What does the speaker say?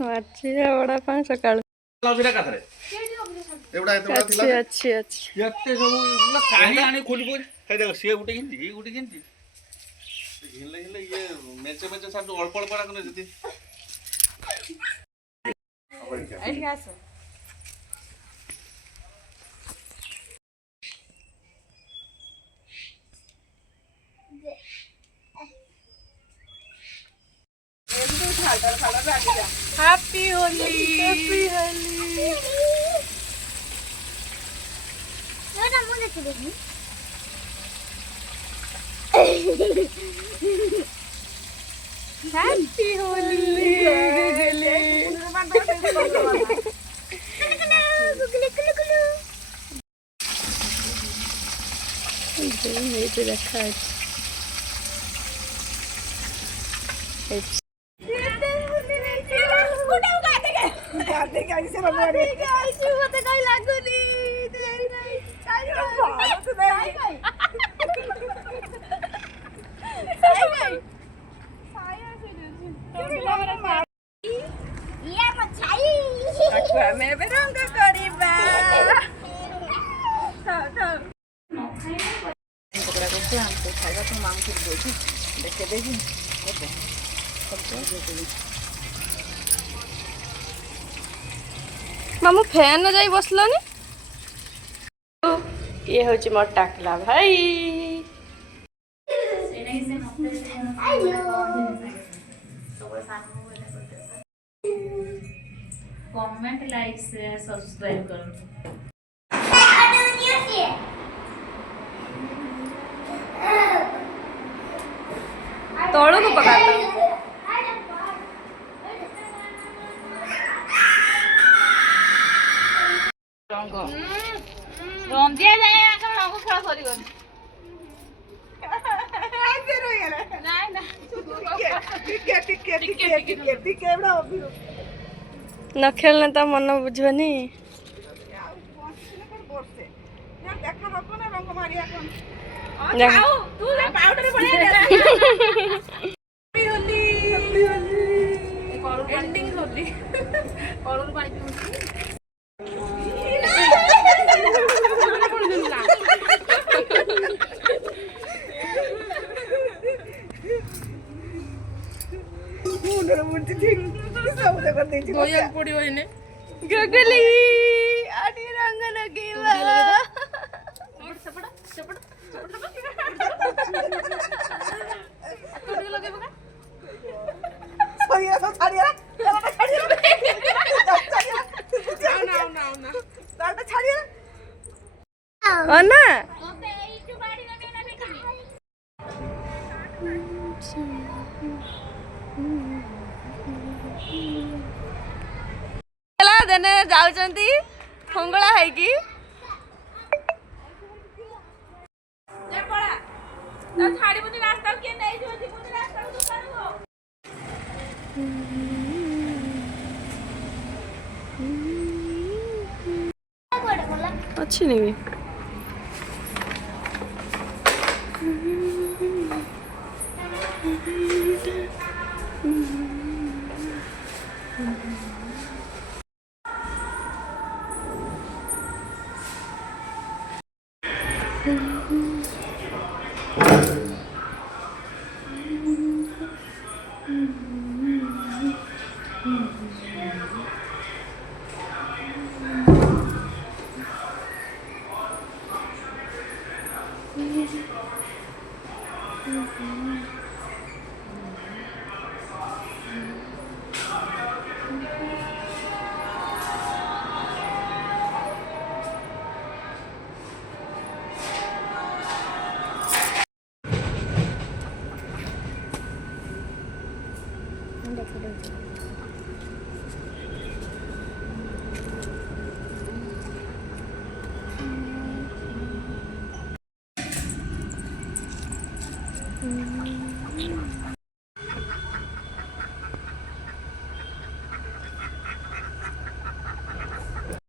ମାଛି ବଡା ପାଇଁ ସକାଳୁ ଅଛି ଅଛି ଏତେ ସବୁ ନା କାହିଁ ଆଣି ଖୋଲି ପଡି ଖାଇଦେବ ସିଏ ଗୋଟେ କେମିତି ଇଏ ଗୋଟେ କେମିତି ଘିଲେ ଘିଲେ ଇଏ ମେଞ୍ଚେ ମେଞ୍ଚେ ସାର୍ ଅଳ୍ପ ଅଳ୍ପ ରାଖୁନ ଯଦି ଏଇଠି ଆସ हैप्पी होली हैप्पी होली ना मुझे तो देखनी हैप्पी होली ये रखा है मामू फैन जाई बसलानी ये हूँ मोर टाकला भाई कमेंट लाइक शेयर सब्सक्राइब करो तोड़ो को पकाता रंग दिया जाए रंग खेल कर न खेलने तो मन बुझबनी गगली आडी रंग लगेवा ना देने जाउचंती फंगला है कि जे पड़ा तो छाड़ी बुनी रास्ता के नहीं जो जी बुनी रास्ता को दुकान हो अच्छी नहीं